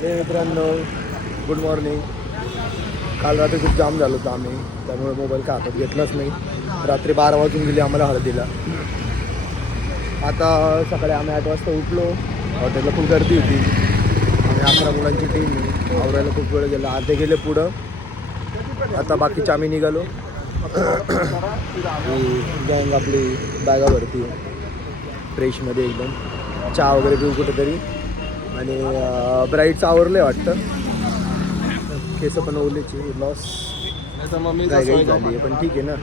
हे मित्रांनो, good morning. काल रात्री खूप जाम झालो होतो आम्ही, त्यामुळे मोबाईल का हातात घेतलाच नाही. रात्री 12 वाजून गेली आम्हाला हळदीला. आता सकाळी आम्ही 8 वाजता उठलो. हॉटेलला खूप गर्दी होती आणि 11 मुलांची टीम आवरायला खूप वेळ गेला. अर्धे गेले पुढं, आता बाकीचे आम्ही निघालो. गँग आपली बॅगा भरती फ्रेशमध्ये एकदम. चहा वगैरे पिऊ कुठेतरी. आणि ब्राईडचं आवरलं आहे वाटतं. केस पण ओलेची लॉस काय काही झाली आहे, पण ठीक आहे ना.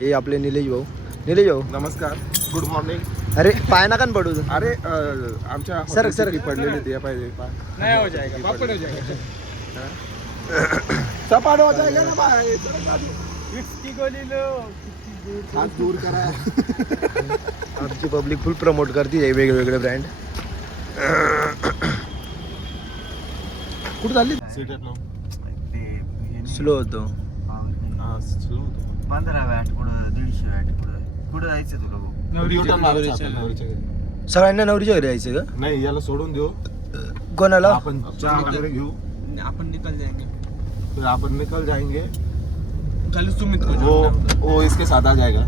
हे आपले निलेश भाऊ. निलेश भाऊ नमस्कार, गुड मॉर्निंग. अरे पाय नका पडू. अरे आमच्या सर पडलेले ते पाहिजे नहीं हो जाएगा, पापड़ हो जाएगा। सपाट हो जाएगा ना भाई. की गोली लो, हात दूर करा. आमची पब्लिक फुल प्रमोट करते वेगवेगळे ब्रँड. कुठं चालली? स्लो होतो. 15 वॅट कुठं 150 वॅट कुठं जायचं तुला भाऊ? सगळ्यांना नवरीच्या घरी जायचं का? नाही, याला सोडून देऊ. कोणाला? आपण चहा वगैरे घेऊ, अपन निकल जाएंगे। फिर अपन निकल जाएंगे. कल सुमित को वो इसके साथ आ जाएगा.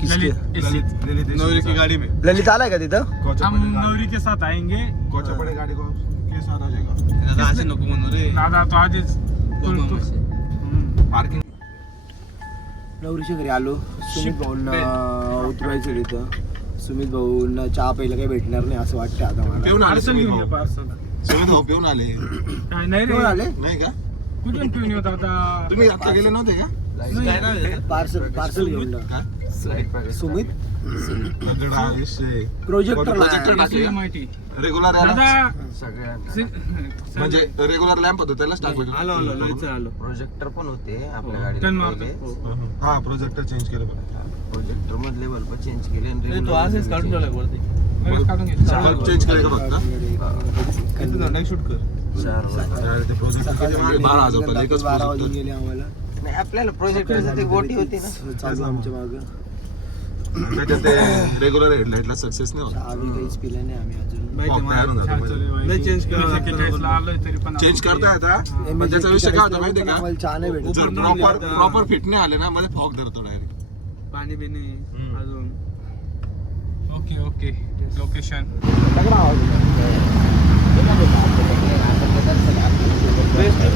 किसके? ललित नौरी की गाड़ी में ललित आलाय का तिथं? हम नौरी के साथ आएंगे। कोचापड़े गाड़ी को के साथ आ जाएगा. दादा नको म्हणू रे, दादा तो आधीच पार्किंग. नवरीच्या घरी आलो. सुमित भाऊंना उतरायचं तिथं. सुमित भाऊंना चहा प्यायला काही भेटणार नाही असं वाटतं आता मला. पिऊन आले पार्सल घेऊन ये, पार्सल सुमित भाऊ पिऊन आले. काय नाही रे, कोण आले? नाही का? कुठून पिऊन येत आता? तुम्ही आता गेले नव्हते का? पार्सल घेऊन काय? सुमित दगड हा विषय. प्रोजेक्टर प्रोजेक्टर टाकले का? माहिती रेग्युलर दादा म्हणजे रेग्युलर लॅम्प होतो त्यालाच टाकू. आलो आलो प्रोजेक्टर पण होते आपल्या टन गाडीला मारतो. पहिले. हा, प्रोजेक्टर चेंज केलं बरं. प्रोजेक्टर मधले बल्ब चेंज केले आणि लगेच regular काढून घे. बल्ब चालेल. चेंज केलं का फक्त? शूट कर. 4 वाजता. अरे ते प्रोजेक्टर किती महाग आहे? 12,000 रुपये एकच 12 वाजून प्रोजेक्टर. गेले आम्हाला. नाही आपल्याला प्रोजेक्टरची ती गोटी होती ना. चालू आमच्या मागं. त्याच्यात ते रेग्युलर हेडलाईटला सक्सेस नाही होत. आम्ही काहीच पिलं नाही आम्ही अजून. चेंज चेंज करता येता, पण त्याचा विषय काय होता माहितीये का? आम्हाला चहा नाही भेटत. जर प्रॉपर फिट नाही आले ना, मध्ये फॉग धरतो डायरेक्ट. पाणी बिणी अजून. ओके लोकेशन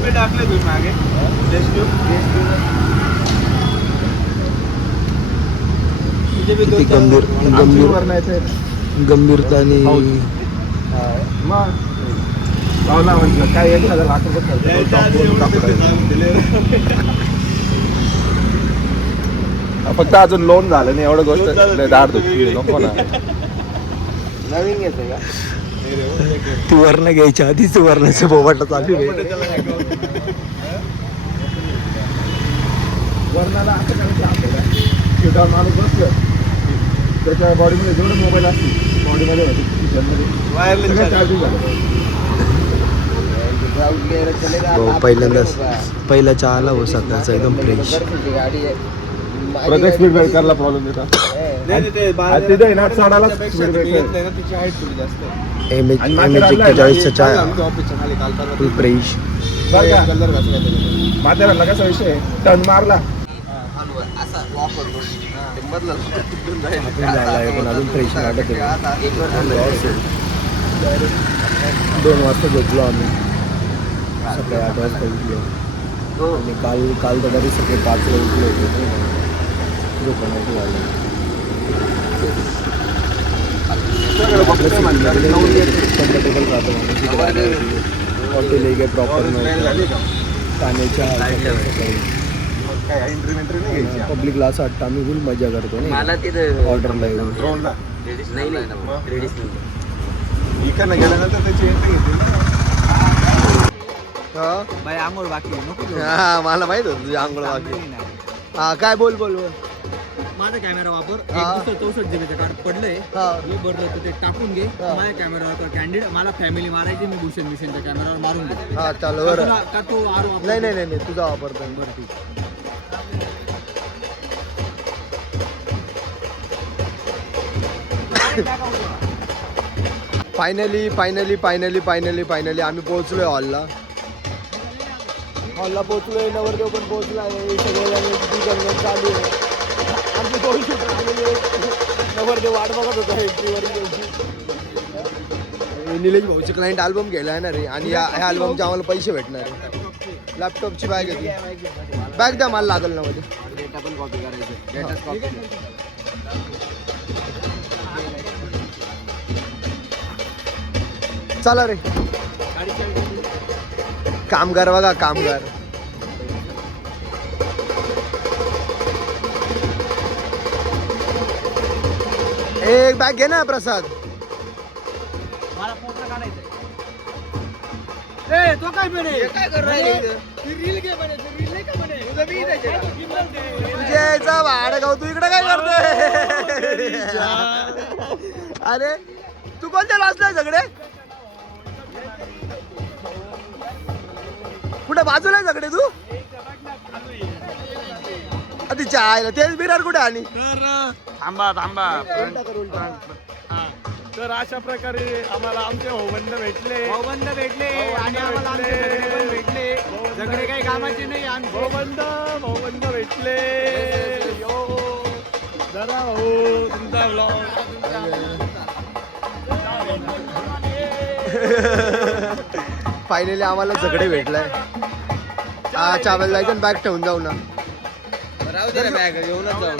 पे टाकले तुम्ही मागे. गंभीरता आणि मग पावला म्हटलं काय 1,000 लाख रुपये खर्च फक्त अजून लोन झालं नाही एवढं गोष्ट. दार दुखी नको ना. नवीन घेतो का? ती वर्ण घ्यायच्या आधीच वरणाचं बोबाटा चालू आहे. वर्णाला असं करायचं आपल्याला. शेवटावर माणूस बसलं त्याच्या बॉडीमध्ये जेवढे मोबाईल असतील बॉडीमध्ये होते किचनमध्ये सगळं चार्जिंग झालं. पहिला चहा आला हो सकाळचा एकदम फ्रेश. प्रत्येक स्पीड ब्रेकरला प्रॉब्लेम येतात. तिथे आहे ना चढायला स्पीड ब्रेकर. MH41 चहा फुल फ्रेश. माथेरानला कसा विषय आहे, टर्न मारला पण अजून फ्रेश वाटत आहे. 2 वाजता झोपलो आम्ही. सकाळी 8 वाजता उठलो आणि काल तर तरी सकाळी 5 ला उठलो होतो. झोपण्याचं झालं. कम्फर्टेबल राहतो हॉटेल काही प्रॉपर नव्हतं. पाण्याच्या पब्लिकला असं वाटतं आम्ही फुल मजा करतो ना ऑर्डरला येऊन. इकडनं गेल्यानंतर त्याची एंट्री घेतली. बाई आंघोळ बाकी नको हा मला माहित होतं तुझी आंघोळ बाकी. हा काय बोल माझा कॅमेरा वापर. हा. 64 GB चं कार्ड पडलंय. हा मी बरं तर ते टाकून घे. हा. माझ्या कॅमेरावर कॅन्डिड मला फॅमिली मारायची, मी भूषण मिशनच्या कॅमेरावर मारून घे. हा चालू बरं. का तू आर वापर. नाही तुझा वापरतो. बरं ठीक. फायनली आम्ही पोहोचलोय हॉलला पोहोचलोय. नवरदेव पण पोहोचला आहे. सगळे चालू आहे. आमचे 2 शूटर आलेले. नवरदेव वाट बघत होता एंट्रीवर. निलेश भाऊची क्लायंट अल्बम घ्यायला येणार आहे आणि ह्या अल्बमचे आम्हाला पैसे भेटणार आहे. लॅपटॉपची बॅग आहे ती. बॅग द्या मला लागल ना मध्ये. डेटा पण कॉपी करायचं. डेटाच कॉपी. चला रे. कामगार बघा कामगार. एक बॅग घे ना प्रसाद. मला फोटो काढायचा. ए तो काय म्हणे? काय करू राहिले? रील घे म्हणे. रील नाही का म्हणे? तुझं मी इथे तुझ्याचा भाडगाव तू इकडे काय करतोय? अरे तू कोणत्या लाचलाय सगळे? कुठे बाजूला आहे सगळे तू? तिच्या आईला तेच बिरार कुठे आणि थांबा तर अशा प्रकारे आम्हाला आमचे भाऊबंद भेटले आणि आम्हाला आमचे झगडे पण भेटले. झगडे काही कामाचे नाही. आमचे भाऊबंद भेटले. यो जरा भाऊ तुमचा ब्लॉग. फायनली आम्हाला झगडे भेटलाय. चावल जायचं बॅग ठेवून जाऊ ना. राहू दे बॅग घेऊनच जाऊ.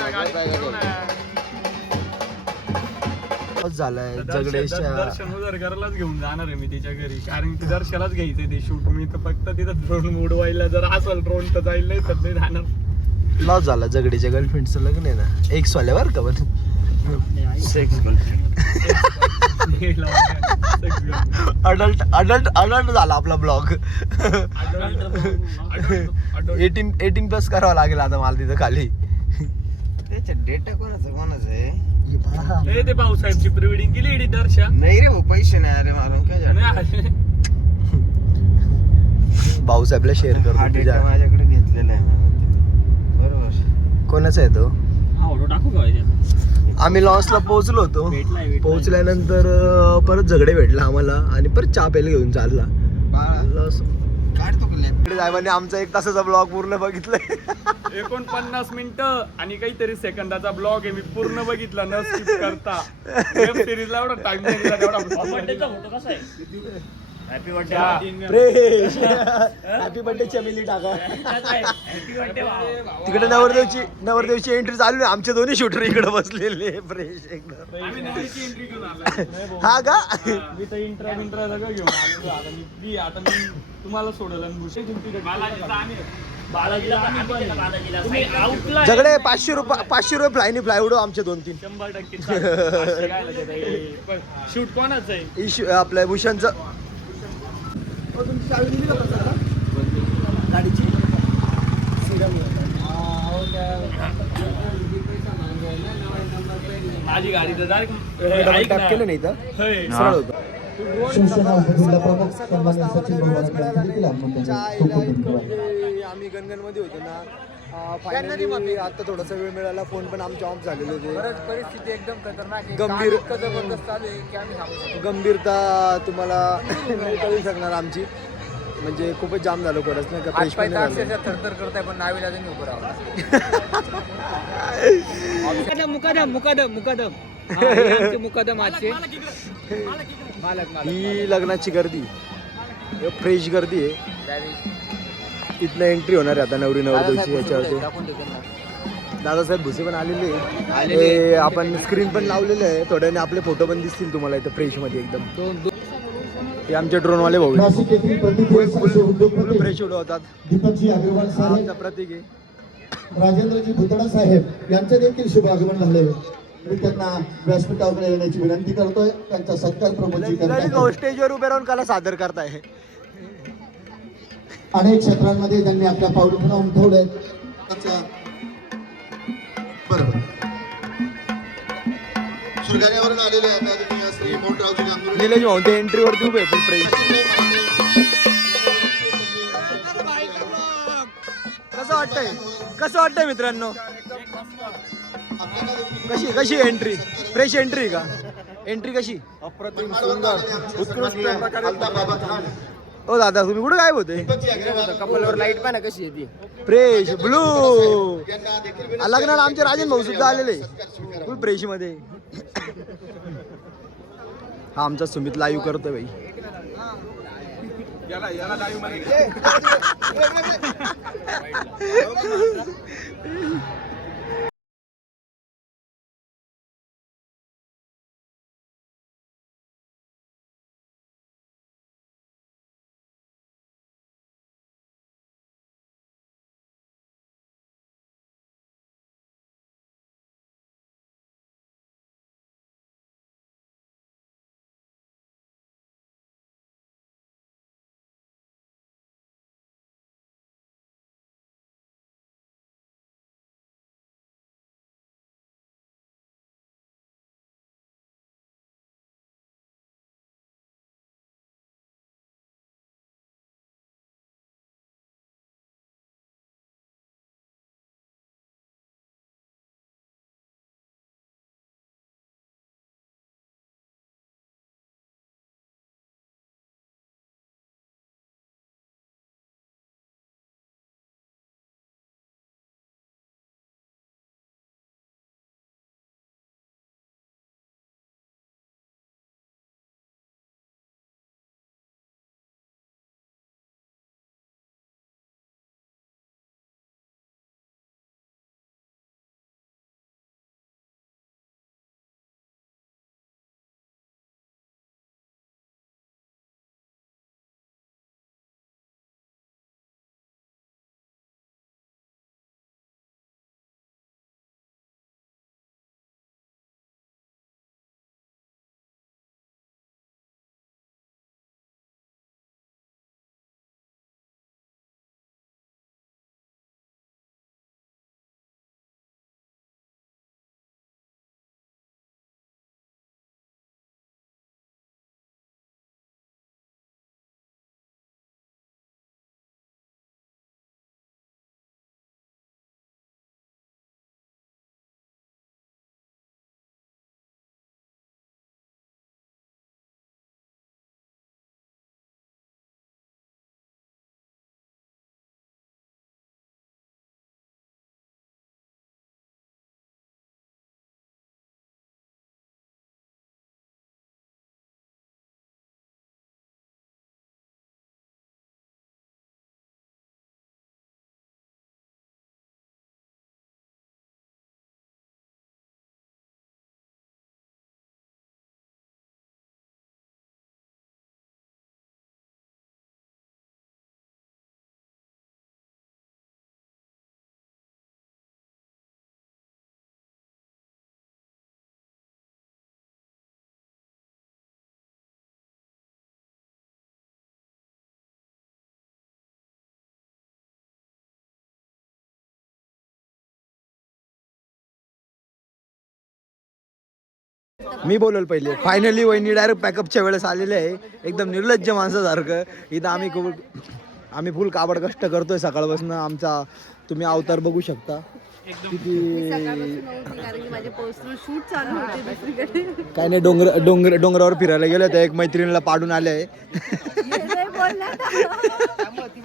झालंय झगडेच्या. दर्शन वगैरे घरालाच घेऊन जाणार आहे मी तिच्या घरी. कारण की दर्शनालाच घ्यायचंय ते शूट. मी तर फक्त तिथं ड्रोन उडवायला जर असेल ड्रोन तर जाईल, नाही तर नाही राहणार. लॉस झाला. झगडीच्या गर्लफ्रेंडचं लग्न आहे ना. एक सोल्यावर का बरं. अडल्ट झाला आपला ब्लॉग. 18+ करावं लागेल आता मला तिथं खाली. त्याच्यात डेटा कोणाचा आहे? ते भाऊसाहेबची प्रिवेडिंग केली एडी दर्शन. नाही रे भाऊ, पैसे नाही. अरे मारून काय झालं? भाऊसाहेबला शेअर हा करतो डेटा तुझ्या. माझ्याकडे घेतलेला आहे. बरोबर. कोणाचा आहे तो? फोटो टाकू का? आम्ही लॉन्सला पोहोचलो होतो. पोहोचल्यानंतर परत झगडे भेटला आम्हाला आणि परत चहा प्यायला घेऊन चालला. लॉस काढतो का लॅप? साहेबांनी आमचा 1 तासाचा ब्लॉग पूर्ण बघितलाय. 49 मिनिटं आणि काहीतरी सेकंदाचा ब्लॉग आहे. मी पूर्ण बघितला न स्किप करता. वेब सिरीजला एवढा टाइम नाही दिला तेवढा फोटो कसा आहे? Happy birthday. हॅपी बर्थडे चमेली टाका. तिकडे नवरदेवची एंट्री चालू आहे. आमचे दोन्ही शूटर इकडे बसलेले फ्रेश एकदम. हा का? मी तर इंट्रा सगळं घेऊन आलेलो. आता मी तुम्हाला सोडलं. झगडे 500 रुपये फ्लायनी फ्लाय उडव आमचे 2-3. 100% शूट कोणाच आहे? इश्यू आपल्या भूषणचं. तुमची चावी दिली का गाडीची? माझी गाडी तर टॅप केलं नाही तर सरळ होतं. आम्ही गणगणमध्ये होतो ना. फायनली आता थोडासा वेळ मिळाला. फोन पण आमचे ऑफ झालेले होते. परिस्थिती एकदम खतरनाक आहे. गंभीर जबरदस्त चालू आहे की आम्ही थांबू. गंभीरता तुम्हाला नाही कळू शकणार आमची. म्हणजे खूपच जाम झालो खरंच नाही का. थरथर करताय पण नावी लागून उभं राहा. मुकादम आजचे ही लग्नाची गर्दी. फ्रेश गर्दी आहे. इथनं एंट्री होणार आहे आता नवरी नवरदेवची. याच्यावरती दादासाहेब भुसे पण आलेले आहे. आपण स्क्रीन पण लावलेलं आहे. थोड्याने आपले फोटो पण दिसतील तुम्हाला इथं फ्रेश मध्ये एकदम. हे आमचे ड्रोनवाले भाऊ फ्रेश उडवतात. दीपकजी अग्रवाल साहेब, प्रतीक आहे. राजेंद्रजी भुतडा साहेब यांचं देखील शुभ आगमन झाले. मी त्यांना व्यासपीठावर येण्याची विनंती करतोय. त्यांचा सत्कार प्रमोदजी करतात. स्टेजवर उभे राहून कला सादर करताय. अनेक क्षेत्रांमध्ये त्यांनी आपल्या पावलं उमटवले. बरोबर सुरगाण्यावरून आलेले आदरणीय श्री मोहनरावजी गांगुर्डे. निलेश भाऊ ते एंट्रीवरती उभे फुल फ्रेश. कसं वाटतंय मित्रांनो? कशी एंट्री? फ्रेश एंट्री का? एंट्री कशी? अप्रतिम सुंदर उत्कृष्ट प्रकारे ओ दादा तुम्ही कुठे काय होते? कपलवर लाईट पाहा ना कशी येते. Fresh blue. लग्नाला आमचे राजन भाऊ सुद्धा आलेले फुल फ्रेश मध्ये. हा आमचा सुमित लाईव्ह करतोय भाई. याला डाईव्ह मध्ये मी बोलल पहिले. फायनली वहिनी डायरेक्ट पॅकअपच्या वेळेस आलेले आहे एकदम निर्लज्ज माणसासारखं. इथं आम्ही फुल काबड कष्ट करतोय सकाळपासून. आमचा तुम्ही अवतार बघू शकता किती. माझे पर्सनल शूट चालू होते दुसरीकडे. काय नाही डोंगरावर फिरायला गेलो तर एक मैत्रिणीला पाडून आले आहे.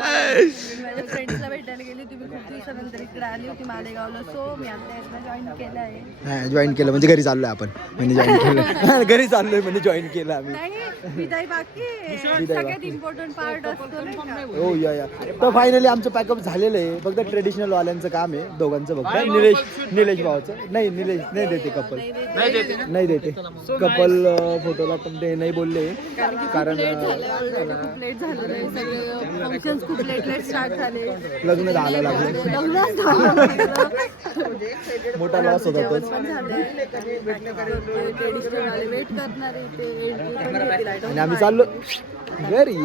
माझ्या फ्रेंड्सला भेटायला गेली. तुम्ही खूप दिवसानंतर इकडे आली होती मालेगावला. सो मी आता जॉईन केलं आहे. जॉईन केलं म्हणजे घरी चाललोय आपण. म्हणजे जॉईन केलं घरी चाललोय म्हणजे जॉईन केलं आम्ही. नाही विदाई बाकी सगळ्यात इम्पॉर्टंट पार्ट असतो नाही का? हो या तर फायनली आमचं पॅकअप झालेलं आहे. फक्त ट्रेडिशनल वाल्यांचं काम आहे दोघांचं. फक्त निलेश भावाचं नाही. निलेश नाही देते कपल नाही देते कपल फोटोला पण ते नाही बोलले कारण खूप लेट झालेलं आहे. सगळे फंक्शन्स खूप लेट स्टार्ट झाले. लग्न झालं लागलं. मोठा लॉस होता तोच. वेट करणार आणि आम्ही चाललो घरी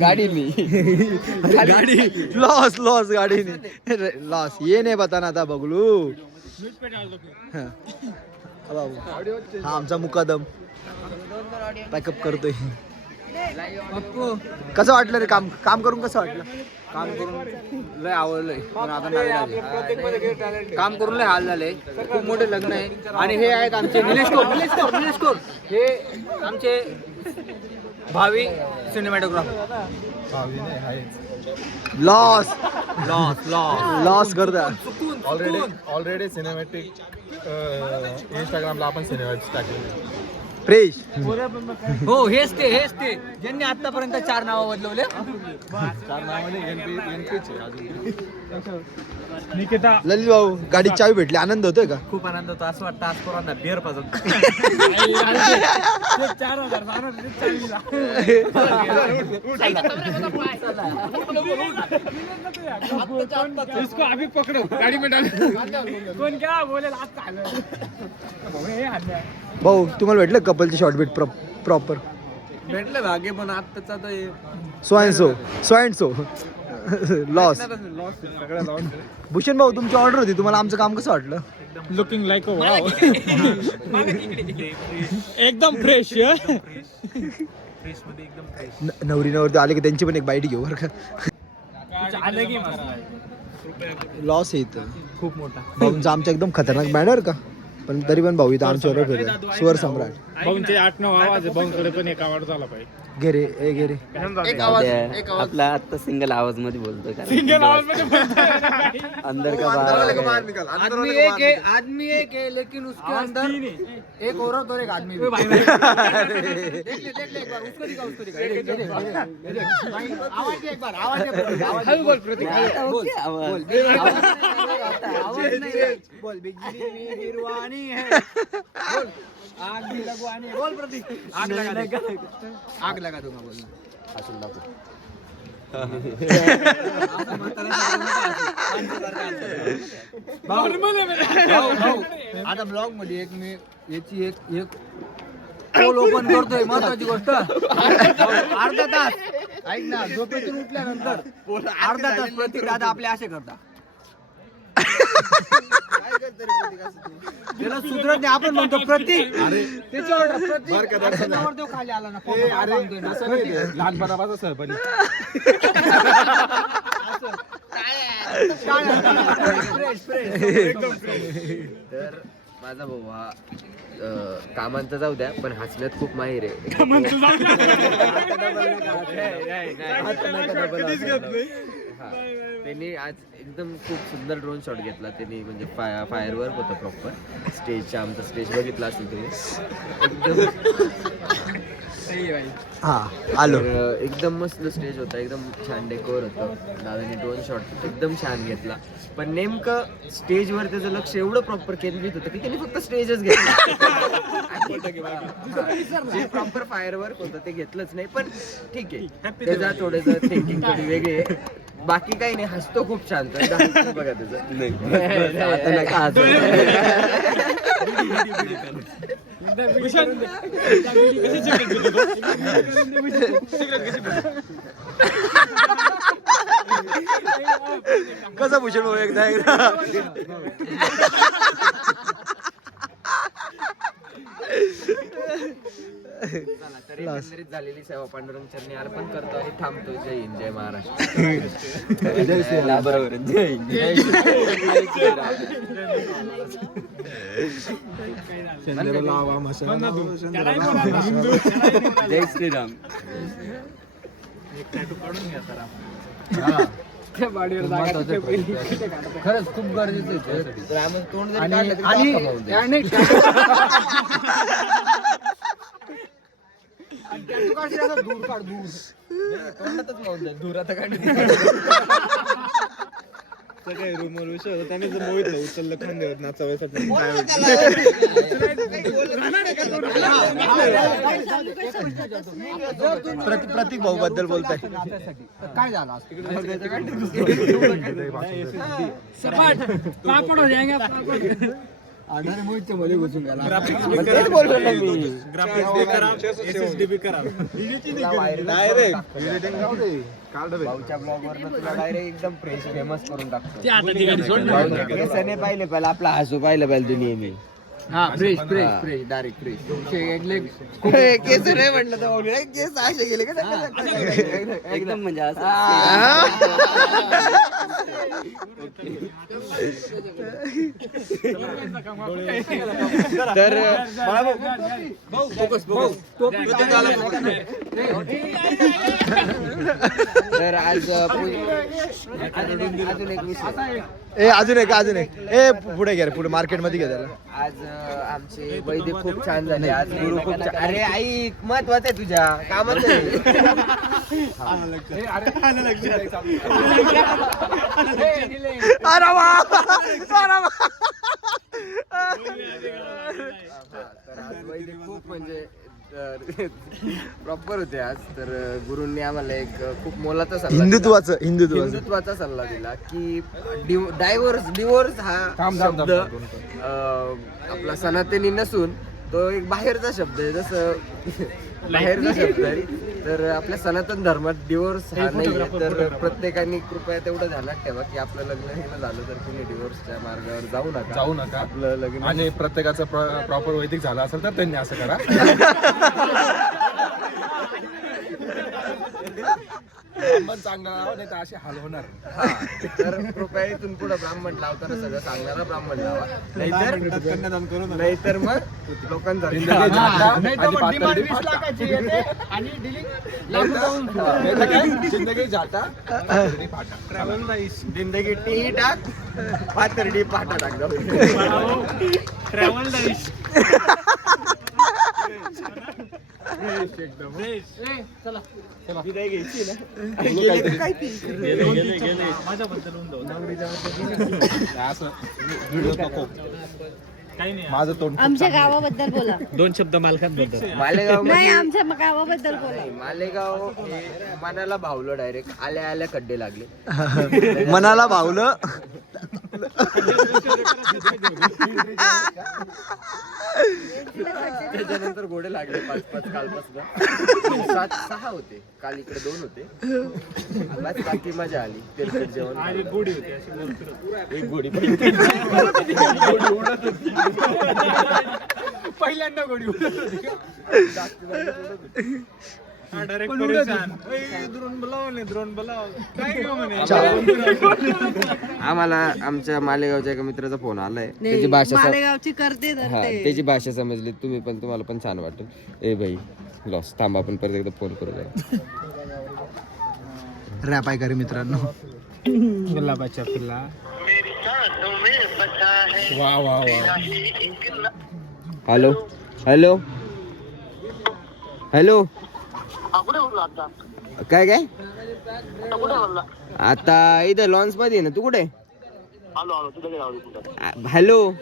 गाडीनी. गाडी लॉस गाडीने लॉस. ये नाही बताना आता बघलू. हा आमचा मुकादम पॅकअप करतोय. कसं वाटलं रे काम करून कसं वाटलं? काम करून लय आवडलंय पण आता नाही काम करून लय हाल झाले. खूप मोठे लग्न आहे आणि हे आहेत आमचे निलेश कोर हे आमचे भावी सिनेमॅटोग्राफर. लॉस लॉस लॉस करता. ऑलरेडी सिनेमॅटिक इंस्टाग्रामला आपण सिनेमॅटिक टाकले. फ्रेश हो हेच ते ज्यांनी आतापर्यंत 4 नावं बदलवले. ललित भाऊ गाडीची चावी भेटली, आनंद होतोय का? खूप आनंद होतो. असं वाटतं आज पोरांना बिअर पाजत. भाऊ तुम्हाला भेटलं कपलची शॉर्ट बीट प्रॉपर? भेटलं भाग्य पण आत्ताचा तर स्वाइन सो लॉस. भूषण भाऊ तुमची ऑर्डर होती, तुम्हाला आमचं काम कसं वाटलं? लुकिंग लाईक एकदम फ्रेश. नवरी नवरती आले की त्यांची पण एक बाईट घेऊ बरं का. लॉस आहे इथं खूप मोठा. भाऊंचा आमच्या एकदम खतरनाक बॅनर का, पण तरी पण भाऊ इथं आमच्यावर फिरत स्वर सम्राट. भाऊंचे 8-9 आवाज आहे. भाऊंकडे पण एक आवाज झाला पाहिजे. घे रे ए घे रे. एक आवाज आपला आता सिंगल आवाज मध्ये बोलतोय सिंगल आवाज मध्ये अंदर का बाहर आदमी एक है लेकिन उसके अंदर एक औरत और एक आदमी भी. देख ले एक बार उसको दिखा ये देख. आवाज दे एक बार. आवाज बोल प्रतीक. बोल आवाज नहीं बोल. बिजली भी गिरवानी है. बोल आग भी लगवानी है. बोल प्रतीक. आग लगा दूंगा बोलना. आता ब्लॉग मध्ये एक मी याची एक पोल ओपन करतोय. महत्वाची गोष्ट अर्धा तास ऐक ना, झोपेतून उठल्यानंतर अर्धा तास प्रतीक दादा आपले असे करता. त्याला सुधरत नाही. आपण म्हणतो प्रतीक त्याच्यावर प्रतीक खाली आला ना. लहानपणापासून सहपणी तर माझा भाऊ हा कामांचा जाऊ द्या पण हसण्यात खूप माहिर आहे. त्यांनी आज एकदम खूप सुंदर ड्रोन शॉट घेतला त्यांनी. म्हणजे फायर वर्क होतं प्रॉपर स्टेजच्या. आमचा स्टेज बघितला असेल तुम्ही. एकदम हा आलो. तर एकदम मस्त स्टेज होता. एकदम छान डेकोर होतं. दादानी ड्रोन शॉट एकदम छान घेतला. पण नेमकं स्टेजवर त्याचं लक्ष एवढं प्रॉपर केंद्रित होतं की त्यांनी फक्त स्टेजच घेतला. जे प्रॉपर फायर वर्क होतं ते घेतलंच नाही. पण ठीक आहे, त्याचा थोडंसं थिंकिंग थोडी वेगळी आहे. बाकी काही नाही. हसतो खूप छान. बघा त्याचं आता नका हसू. कसं भूषण भाऊ एकदा तरी एकंदरीत झालेली सेवा पांडुरंग चरणी अर्पण करतो आणि थांबतो. जय हिंद, जय महाराष्ट्र. बरोबर. जय हिंद, जय जय श्रीराम. खरंच खूप गरजेचं आहे. तर आम्ही तोंड जरी काढलं तरी आणि टाका भाऊ ते. आणि tattoo काढशील असं दूर काढ दूर. तोंडातच मावून जाईल. दूर आता काढली. सगळे रूमवर विषय होता. त्याने जर मोहित उचललं खांद्यावर नाचावायसाठी प्रतीक भाऊ बद्दल बोलताय. काय झालं आधारे मोहितच्या मध्ये घुसून गेला. तेच बोललो ना मी. भाऊच्या ब्लॉगवर तुला डायरेक्ट एकदम फ्रेश फेमस करून टाकतो. केसाने पाहिले पाहिजे आपला हसू पाहिलं पाहिजे दुनिये मी. हा फ्रेश डायरेक्ट फ्रेश केस नाही म्हटलं तर बोलू नाही, केस असे गेले का एकदम म्हणजे तर तर आज अजून एक विषय अजून एक ए पुढे घ्या रे, पुढे मार्केटमध्ये घ्या त्याला. आज आमचे वैद्य खूप छान झाले, आज गुरु खूप छान. अरे आई महत्वाचं आहे तुझ्या कामाचं आहे. अरे वा! तर आज वैद्य खूप म्हणजे प्रॉपर होते आज. तर गुरूंनी आम्हाला एक खूप मोलाचा सल्ला हिंदुत्वाचा सल्ला दिला की डिवोर्स हा शब्द आपला सनातनी नसून तो एक बाहेरचा शब्द आहे. जसं बाहेरचा शब्द आहे, तर आपल्या सनातन धर्मात डिवोर्स हा नाही आहे. तर प्रत्येकाने कृपया तेवढं ध्यानात ठेवा की आपलं लग्न हे झालं तर तुम्ही डिवोर्सच्या मार्गावर जाऊ नका. आपलं लग्न आणि प्रत्येकाचं प्रॉपर वैदिक झालं असेल तर त्यांनी असं करा. ब्राह्मण चांगला लावा, नाही तर असे हाल होणार. तर कृपया इथून पुढे ब्राह्मण लावताना सगळं सांगणारा ब्राह्मण लावा, कन्यादान करू नका. नाहीतर मग लोकांचा जिंदगी जाता नाही तर आणि मग पातळी डिमांड 20 फाटा. लाखाची येते आणि डिलिंग लागू जाऊन नाही तर काय? जिंदगी जाता पातळी फाटा. जिंदगी टी टाक पातर्डी पाटा टाक. असं व्हिडिओ नको. माझं तोंड आमच्या गावाबद्दल बोला. मालेगाव नाही, आमच्या गावाबद्दल बोला. मालेगाव हे मनाला भावलं डायरेक्ट. आल्या आल्या खड्डे लागले. मनाला भावलं. त्याच्यानंतर घोडे लागले 5-5 कालपासून 7-6 होते. काल इकडे 2 होते. बस बाकी मजा आली. तेलकट जेवण एक घोडी पण पहिल्यांदा गोडी उडत होती. आम्हाला आमच्या मालेगावच्या एका मित्राचा फोन आलाय. त्याची भाषा मालेगावची करते तर हा ते. त्याची भाषा समजली तुम्ही पण, तुम्हाला पण छान वाटेल. ए भाई लॉस थांबा, आपण परत एकदा फोन करू जरा. रॅप आहे का रे मित्रांनो? गुलाबाच्या फुला वा वा वा. हॅलो हॅलो हॅलो काय काय आता इथं लॉन्च मध्ये आहे ना. तू कुठे? हॅलो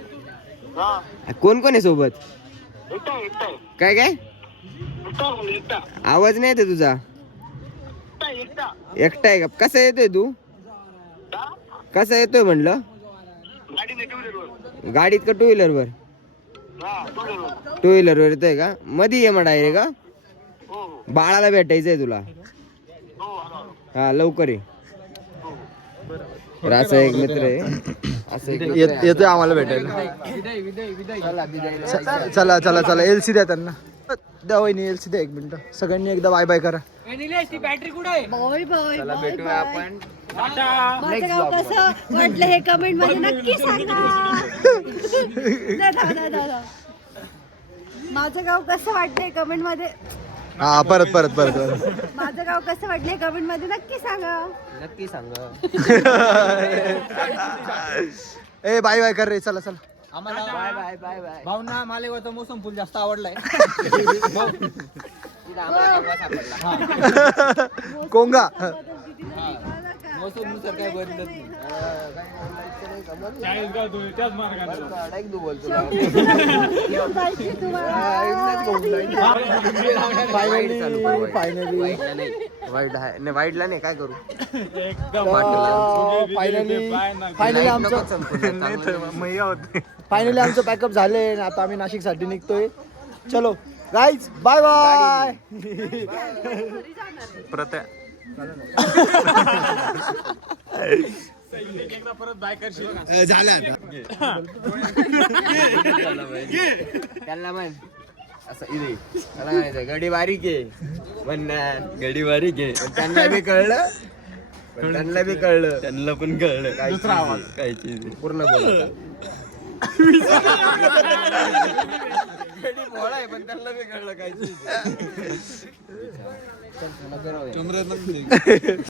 कोण कोण आहे सोबत? काय काय आवाज नाही येते तुझा. एकटा आहे का? कसा येतोय तू? कसा येतोय म्हणलं? गाडीत का 2 व्हीलर वर? 2 व्हीलर वर येतोय का? मध्ये ये मग डायरेक्ट का? बाळाला भेटायचंय तुला. हा लवकर ये. तर असा एक मित्र आहे. असं एक मित्र आहे. येतोय आम्हाला भेटायला. चला, बिदाई. चला चला चला, एलसी द्या त्यांना. द्या वहिनी, एलसी द्या. 1 मिनिट सगळ्यांनी एकदा बाय बाय करा. बॅटरी कुठे आहे? बाय बाय चला बाय भेटूया बाय. आपण. माझं गाव कसं वाटलं हे कमेंट मध्ये नक्की सांगा. दादा माझं गाव कसं वाटलंय कमेंट मध्ये. हा परत परत परत. माझं गाव कसं वाटलंय कमेंट मध्ये नक्की सांगा. नक्की सांगा. ए बाय बाय कर रे. चला चला. आम्हाला बाय बाय बाय बाय. भावना मालेगावचा मोसम फुल जास्त आवडलाय. तिथं आम्हाला बघा सापडला. कोंगा. मोसम नुसार काय बदलत नाही. डायरेक्ट तू बोलतो. पाहिजे तुम्हाला. वाईट आहे नाही, वाईटला नाही काय करू. फायनली आमचं पॅकअप झाले. आता आम्ही नाशिक साठी निघतोय. चलो गाईज, बाय बाय. झालं आता. त्यांना म्हण असं इथे मला म्हणायचं गडी बारीक आहे म्हणणार गडी बारीक आहे पण त्यांना बी कळलं त्यांना पण कळलं काय काय चीज पूर्ण बोला गडी भोळा आहे पण त्यांना बी कळलं काय चीज